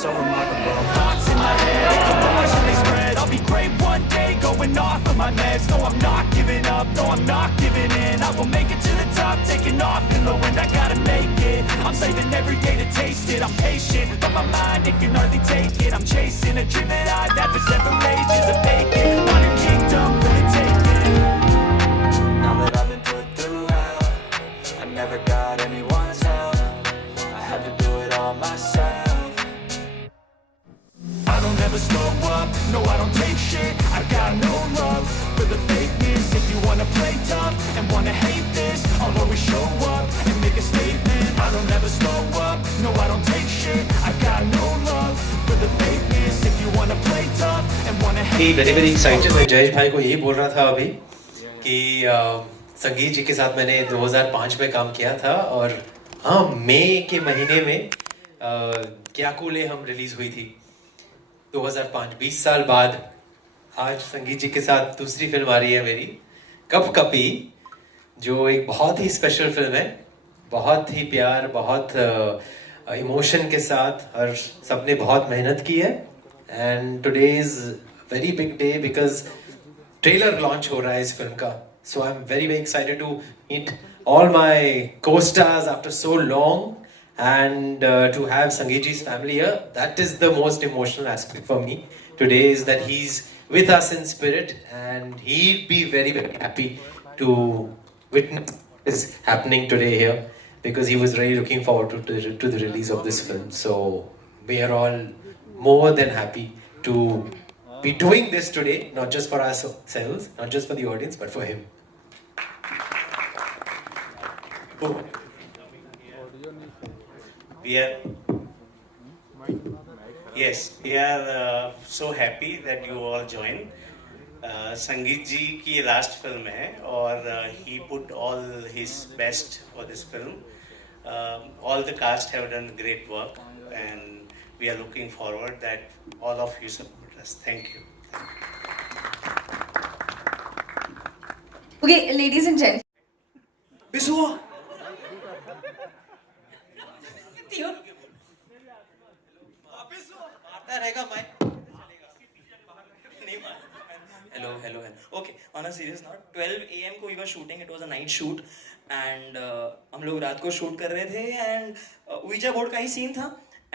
so remarkable. Thoughts in my head, a collage and they spread. I'll be great one day, going off of my meds. No, I'm not giving up, no, I'm not giving in. I will make it to the top, taking off in the wind. I gotta make it, I'm saving every day to taste it. I'm patient, but my mind, it can hardly take it. I'm chasing a dream that I've had for several ages of vacant. Want a kingdom, really take it. Now that I've been put through hell, I never got anyone's help. I had to do it all myself. I don't ever slow up, no I don't take shit. I got no love for the fakeness. If you wanna play tough and wanna hate this, I'll always show up and make a statement. I don't ever slow up, no I don't take shit. I got no love for the fakeness. If you wanna play tough and wanna hate this, very excited. मैं जयेश भाई को यही बोल रहा था अभी कि संगीत जी के साथ मैंने 2005 में काम किया था और हाँ मई के महीने में क्या कूले हम रिलीज हुई थी 2005। 20 साल बाद आज संगीत जी के साथ दूसरी फिल्म आ रही है मेरी कप कपी, जो एक बहुत ही स्पेशल फिल्म है। बहुत ही प्यार, बहुत इमोशन के साथ, और सबने बहुत मेहनत की है। And today is very big day because trailer launch हो रहा है इस फिल्म का। So I am very very excited to meet all my co-stars after so long and to have Sangeet ji's family here. That is the most emotional aspect for me today, is that he's with us in spirit and he'd be very very happy to witness what is happening today here, because he was really looking forward to the release of this film. So we are all more than happy to be doing this today, not just for ourselves, not just for the audience, but for him. We are we are so happy that you all joined. संगीत जी की last film है और he put all his best for this film. All the cast have done great work and we are looking forward that all of you support us. Thank you. Okay, ladies and gentlemen. Biswa! Hello. Okay, on a serious note, 12 AM को we were shooting. It was a night shoot and हम लोग रात को shoot कर रहे थे and ouija board का ही scene था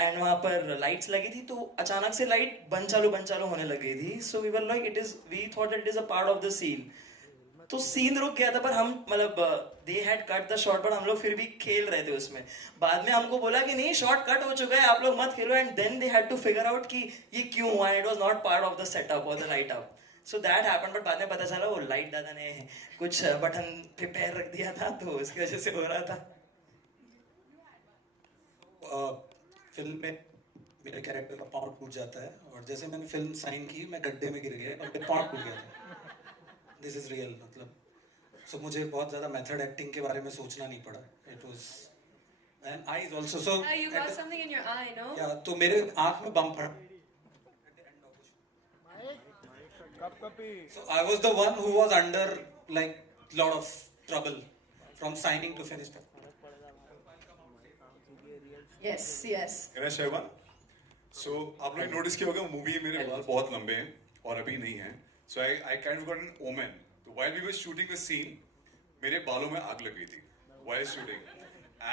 and वहाँ पर लाइट्स लगी थी तो अचानक से लाइट बंद चालू होने लग गई थी. So we were like we thought that it is a part of the scene. तो सीन रुक गया था पर हम मतलब they had cut the shot, but हम लोग फिर भी खेल रहे थे उसमें. बाद में हमको बोला कि नहीं शॉट कट हो चुका है, आप लोग मत खेलो, and then they had to figure out कि ये क्यों हुआ. It was not part of the setup or the light up. So that happened, but बाद में पता चला वो लाइट दादा ने कुछ बटन पे पैर रख दिया था तो उसकी वजह से हो रहा था. फिल्म में मेरे कैरेक्टर का पाँव टूट जाता है और जैसे मैंने फिल्म साइन की मैं गड्ढे में गिर गया और पाँव टूट गया था. This is real. मतलब सो मुझे बहुत ज़्यादा मेथड एक्टिंग के बारे में सोचना नहीं पड़ा. It was and eyes also. So You got something in your eye, no? या तो मेरे आँख में बम पड़ा. So I was the one who was under like lot of trouble from signing to finish. Yes. Can I share one? So आप लोग notice किया होगा मूवी मेरे बाल बहुत लंबे हैं और अभी नहीं हैं. So I kind of got an omen. So while we were shooting the scene, मेरे बालों में आग लग गई थी while shooting.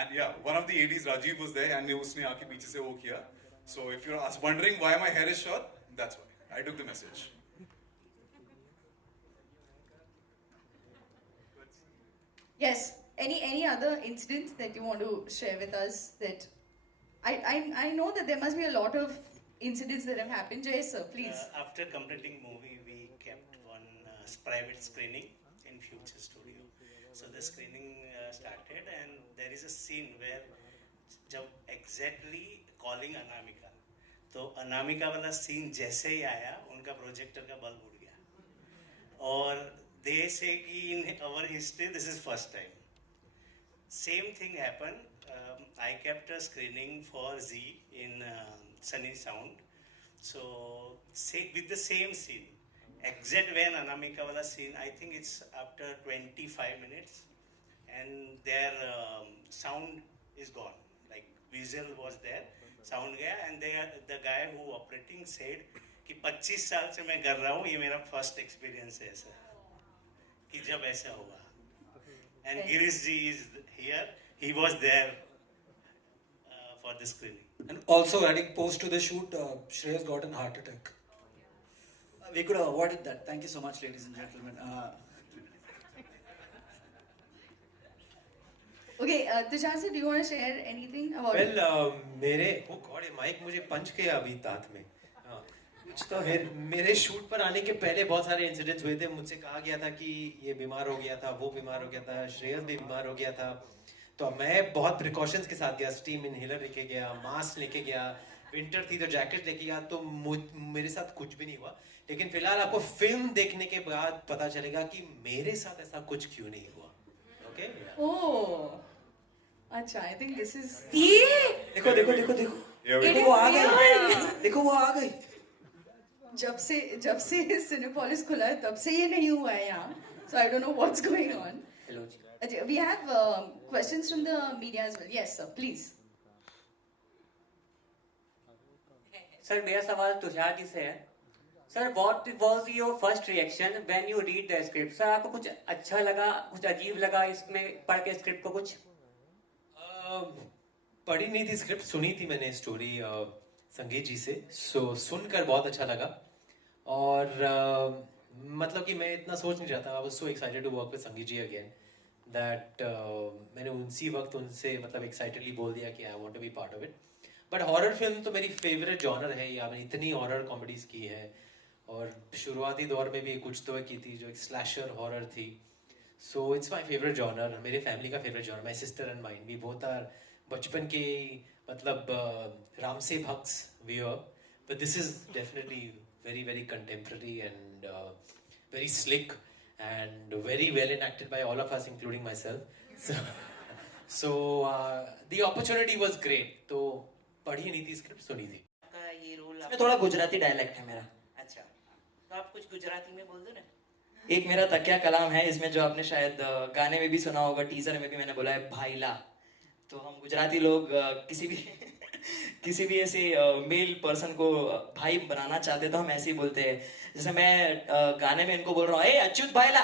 And yeah, one of the ADs Rajiv was there and उसने आके पीछे से वो किया. So if you're wondering why my hair is short, that's why. I took the message. Yes. Any other incidents that you want to share with us? That I know that there must be a lot of incidents that have happened. Jay sir, please. After completing movie, we kept one private screening in Future Studio. So the screening started and there is a scene where जब exactly calling Anamika, तो अनामिका वाला scene जैसे ही आया उनका projector का bulb उड़ गया और they say कि in our history this is first time. Same thing happened. I kept a screening for Z in Sunny Sound. So with the same scene, exact when Anamika wala scene, I think it's after 25 minutes, and their sound is gone. Like visual was there, sound गया and the guy who operating said कि 25 साल से मैं कर रहा हूँ, ये मेरा फर्स्ट एक्सपीरियंस है ऐसा कि जब ऐसा होगा. And Girish ji is here, he was there for the screening. And also adding post to the shoot, Shreyas got an heart attack. We could have avoided that. Thank you so much, ladies and gentlemen. Okay, Tushar sir, do you want to share anything about well मेरे ओ God, ये mic मुझे पंच गया अभी दांत में. हाँ, कुछ तो है. मेरे शूट पर आने के पहले बहुत सारे इंसिडेंट्स हुए थे. मुझसे कहा गया था कि ये बीमार हो गया था, वो बीमार हो गया था, श्रेयस भी बीमार हो गया था. तो मैं बहुत प्रिकॉशंस के साथ गया. स्टीम इनहेलर लेके गया, मास्क लेके गया, विंटर थी तो जैकेट लेके गया. तो मेरे साथ कुछ भी नहीं हुआ. लेकिन फिलहाल आपको फिल्म देखने के बाद पता चलेगा कि मेरे साथ ऐसा कुछ क्यों नहीं हुआ. ओके? Oh, अच्छा, I think this is. देखो देखो देखो देखो It देखो is वो आ गई. real. देखो वो आ गई. जब से Cinepolis खुला है तब से ये नहीं हुआ है यहाँ. So I don't know what's going on. Hello ji. We have questions from the media as well. Yes, sir, please. Sir मेरा सवाल तुषार जी से है. Sir what was your first reaction when you read the script? Sir आपको कुछ अच्छा लगा, कुछ अजीब लगा इसमें पढ़ के स्क्रिप्ट को? कुछ पढ़ी नहीं थी स्क्रिप्ट, सुनी थी मैंने स्टोरी संगीत जी से. सो सुनकर बहुत अच्छा लगा. और मतलब कि मैं इतना सोच नहीं रहा था. I was so excited to work with Sangeet ji again that मैंने उसी वक्त उनसे मतलब एक्साइटेडली बोल दिया कि I want to be part of it. But horror film तो मेरी फेवरेट जॉनर है. या मैंने इतनी हॉरर कॉमेडीज की है और शुरुआती दौर में भी कुछ तो की थी जो एक स्लैशर हॉरर थी. So it's my favourite genre, मेरे फैमिली का favourite genre. My sister and mine, we both are बचपन के मतलब राम से भक्स we are. But this is definitely very very contemporary and very slick and very well enacted by all of us including myself. So the opportunity was great. तो पढ़ी नहीं थी script, सुनी थी. का ये रोल इसमें थोड़ा गुजराती डायलेक्ट है मेरा. अच्छा, तो आप कुछ गुजराती में बोल दो ना. एक मेरा तकिया कलाम है इसमें, जो आपने शायद गाने में भी सुना होगा, टीजर में भी मैंने बोला है भाईला. तो हम गुजराती लोग किसी भी ऐसे मेल पर्सन को भाई बनाना चाहते तो हम ऐसे ही बोलते हैं. जैसे मैं गाने में इनको बोल रहा हूँ ए अच्युत भाईला.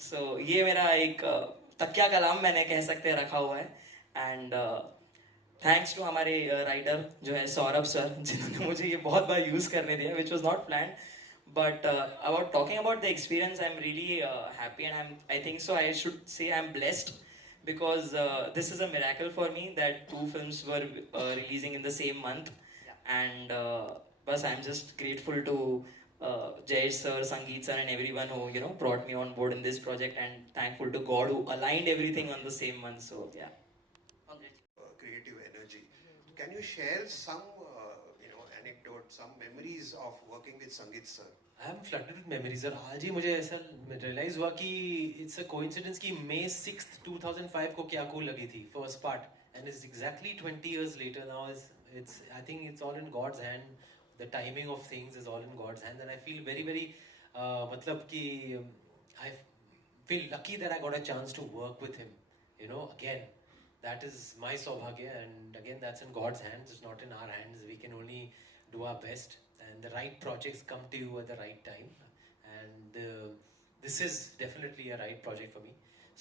सो ये मेरा एक तकिया कलाम मैंने कह सकते हैं रखा हुआ है. एंड थैंक्स टू हमारे राइटर जो है सौरभ सर, जिन्होंने मुझे ये बहुत बार यूज करने दिया, which was not plan. But about talking about the experience, I'm really happy, and I think so. I should say I'm blessed because this is a miracle for me that 2 films were releasing in the same month, and but I'm just grateful to Jayesh sir, Sangeet sir, and everyone who brought me on board in this project, and thankful to God who aligned everything on the same month. So yeah. Creative energy. Can you share some anecdote, some memories of working with Sangeet sir? I am flooded with memories. और आज ही मुझे ऐसा realise हुआ कि it's a coincidence कि May 6th 2005 को क्या cool लगी थी first part, and it's exactly 20 years later now. It's I think it's all in God's hand. The timing of things is all in God's hand, and I feel very very मतलब कि I feel lucky that I got a chance to work with him. Again, that is my saubhagya, and again that's in God's hands. It's not in our hands. We can only do our best, and the right projects come to you at the right time, and this is definitely a right project for me.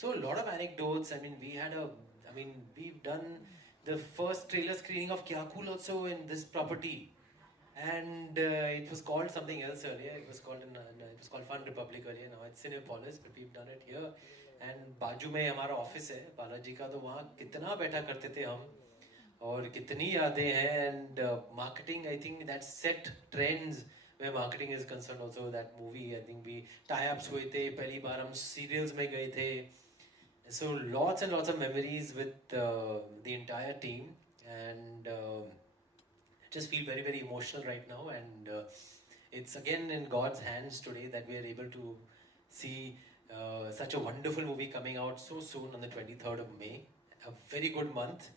So a lot of anecdotes. We've done the first trailer screening of Kya Cool also in this property, and it was called something else earlier. It was called Fun Republic earlier. Now it's Cinepolis, but we've done it here. And बाजू में हमारा office है बालाजी का, तो वहाँ कितना बैठा करते थे हम, और कितनी यादें हैं. And marketing, I think that set trends where marketing is concerned also. That movie, I think we tie-ups हुए थे, पहली बार हम serials में गए थे. So lots and lots of memories with the entire team, and I just feel very very emotional right now, and it's again in God's hands today that we are able to see such a wonderful movie coming out so soon on the 23rd of May. A very good month.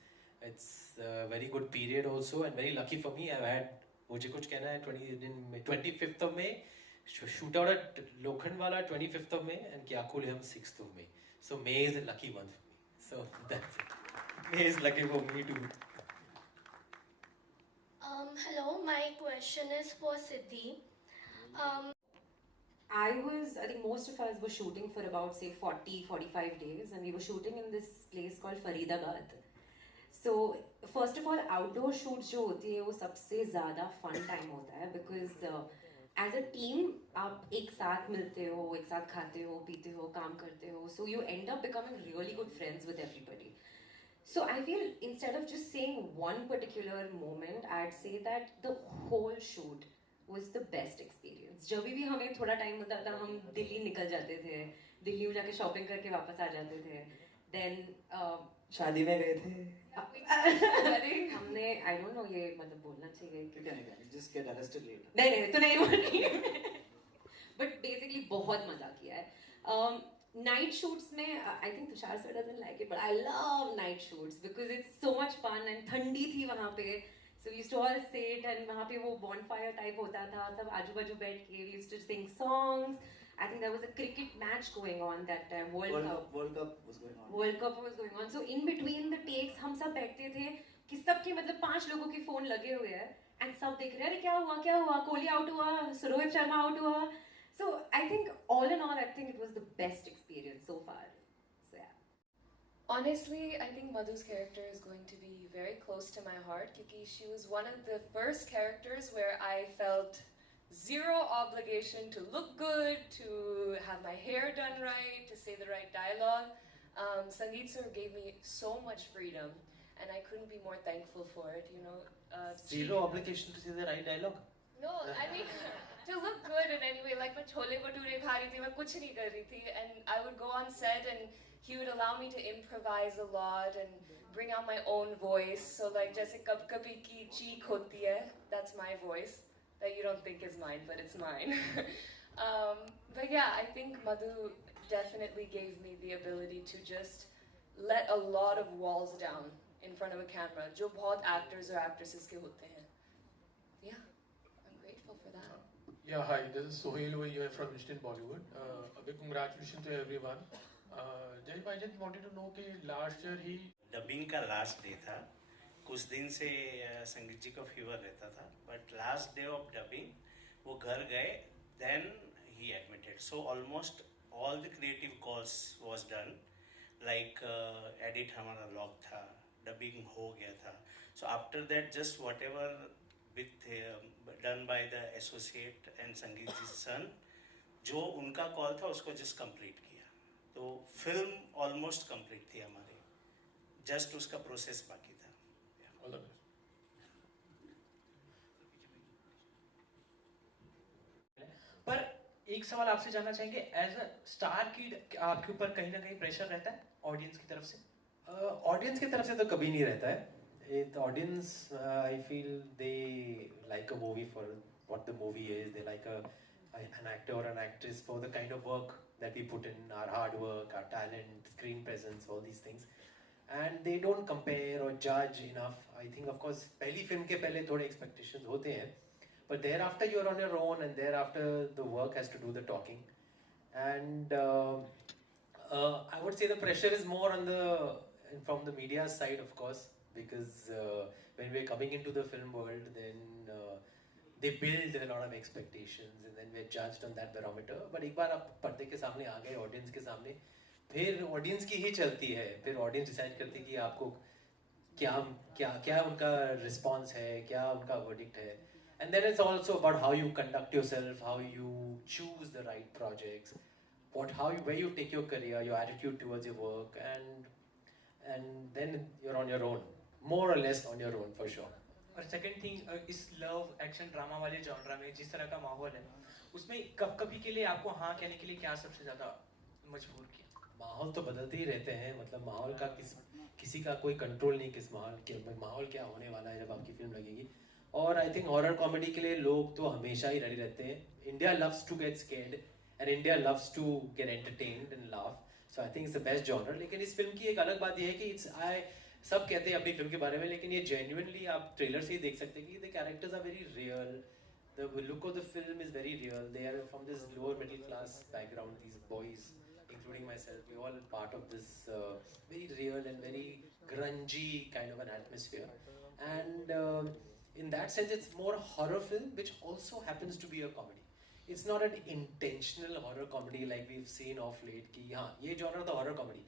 It's a very good period also, and very lucky for me. I've had, मुझे कुछ कहना है, 25th of May, shoot out at Lokhandwala 25th of May, and Kya Cool हम 6th of May. So May is a lucky month for me. So that's it. May is lucky for me too. Hello, my question is for Siddhi. I think most of us were shooting for about say 40-45 days, and we were shooting in this place called Faridabad. So first of all, outdoor shoots जो होती है वो सबसे ज़्यादा fun time होता है because as a team आप एक साथ मिलते हो, एक साथ खाते हो, पीते हो, काम करते हो, so you end up becoming really good friends with everybody. So I feel instead of just saying one particular moment, I'd say that the whole shoot was the best experience. जब भी हमें थोड़ा टाइम मिलता था हम दिल्ली निकल जाते थे, दिल्ली में जाके शॉपिंग करके वापस आ जाते थे. Then शादी में गए थे. हमने I don't know ये मतलब बोलना चाहिए कि just get arrested later. नहीं तो नहीं बोलनी. But basically बहुत मजा किया है. Night shoots में I think Tushar sir doesn't like it, but I love night shoots because it's so much fun and ठंडी थी वहाँ पे. So we used to all sit and वहाँ पे वो bonfire type होता था, सब आजू बाजू बैठ के we used to sing songs. I think there was a cricket match going on that time. World Cup was going on. World Cup was going on. So in between the takes हम सब बैठते थे कि सबके मतलब 5 लोगों के phone लगे हुए हैं and सब देख रहे हैं अरे क्या हुआ कोहली आउट हुआ रोहित शर्मा आउट हुआ. So I think all in all I think it was the best experience so far. So yeah. Honestly, I think Madhu's character is going to be very close to my heart because she was one of the first characters where I felt zero obligation to look good, to have my hair done right, to say the right dialogue. Sangeet sir gave me so much freedom and I couldn't be more thankful for it, you know. Zero obligation to say the right dialogue? No, I mean, to look good in any way, like मैं छोले भटूरे खा रही थी, मैं कुछ नहीं कर रही थी, and I would go on set and he would allow me to improvise a lot and bring out my own voice. So like जैसे कब कभी की चीख होती है, that's my voice that you don't think is mine, but it's mine. But yeah, I think Madhu definitely gave me the ability to just let a lot of walls down in front of a camera, जो बहुत actors or actresses के होते हैं. Yeah, I'm grateful for that. Yeah, hi, this is Sohail over here from Instant Bollywood. A big congratulations to everyone. Jay, I just wanted to know कि last year ही dubbing का last day था. कुछ दिन से संगीत जी को fever रहता था, but last day of dubbing वो घर गए, then he admitted. So almost all the creative calls was done, like edit हमारा लॉग था, डबिंग हो गया था. So after that just whatever with done by the associate and Sangeet ji सन, जो उनका कॉल था उसको जस्ट कंप्लीट किया. तो फिल्म ऑलमोस्ट कंप्लीट थी हमारी, जस्ट उसका प्रोसेस बाकी था. पर एक सवाल आपसे जानना चाहेंगे, एज अ स्टार किड आपके ऊपर कहीं ना कहीं प्रेशर रहता है ऑडियंस की तरफ से? ऑडियंस की तरफ से तो कभी नहीं रहता है. The audience, I feel they like a movie for what the movie is. They like an actor or an actress for the kind of work that we put in, our hard work, our talent, screen presence, all these things. And they don't compare or judge enough. I think, of course, पहली film के पहले थोड़े expectations होते हैं, but thereafter you're on your own, and thereafter the work has to do the talking. And I would say the pressure is more on from the media side, of course. Because when we're coming into the film world, then they build a lot of expectations and then we're judged on that barometer. But एक बार आप पर्दे के सामने आ गए, audience के सामने, फिर audience की ही चलती है. फिर ऑडियंस डिसाइड करती है कि आपको क्या उनका रिस्पॉन्स है, क्या उनका वर्डिक्ट है. And then it's also about how you conduct yourself, how you choose the right projects, where you take your career, your attitude towards your work, and then you're on your own. More or less on your own, for sure. और second thing, इस love action drama वाले genre में जिस तरह का माहौल है, उसमें कभी के लिए आपको हाँ कहने के लिए क्या सबसे ज्यादा मजबूर किया? माहौल तो बदलते ही रहते हैं. मतलब माहौल का किसी का कोई कंट्रोल नहीं, किस माहौल क्या होने वाला है जब आपकी फिल्म लगेगी. और आई थिंक हॉरर कॉमेडी के लिए लोग तो हमेशा ही रेडी रहते हैं. India loves to get scared and India loves to get entertained and laugh. So I think it's the best genre. लेकिन इस फिल्म की एक अलग बात यह है कि सब कहते हैं अपनी फिल्म के बारे में, लेकिन ये जेन्युइनली आप ट्रेलर से ही देख सकते हैं कि the characters are very real. The look of the film is very real. They are from this lower middle class background, these boys including myself, we all part of this very real and very grungy kind of an atmosphere. And In that sense, it's more horror film, which also happens to be a comedy. It's not an intentional horror comedy like we've seen of late कि हाँ ये genre था horror comedy.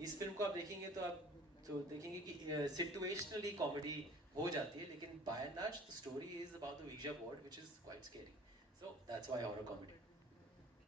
इस film को आप देखेंगे तो आप तो देखेंगे कि situationally comedy हो जाती है, लेकिन by and large the story is about the Ouija board, which is quite scary. So that's why horror comedy.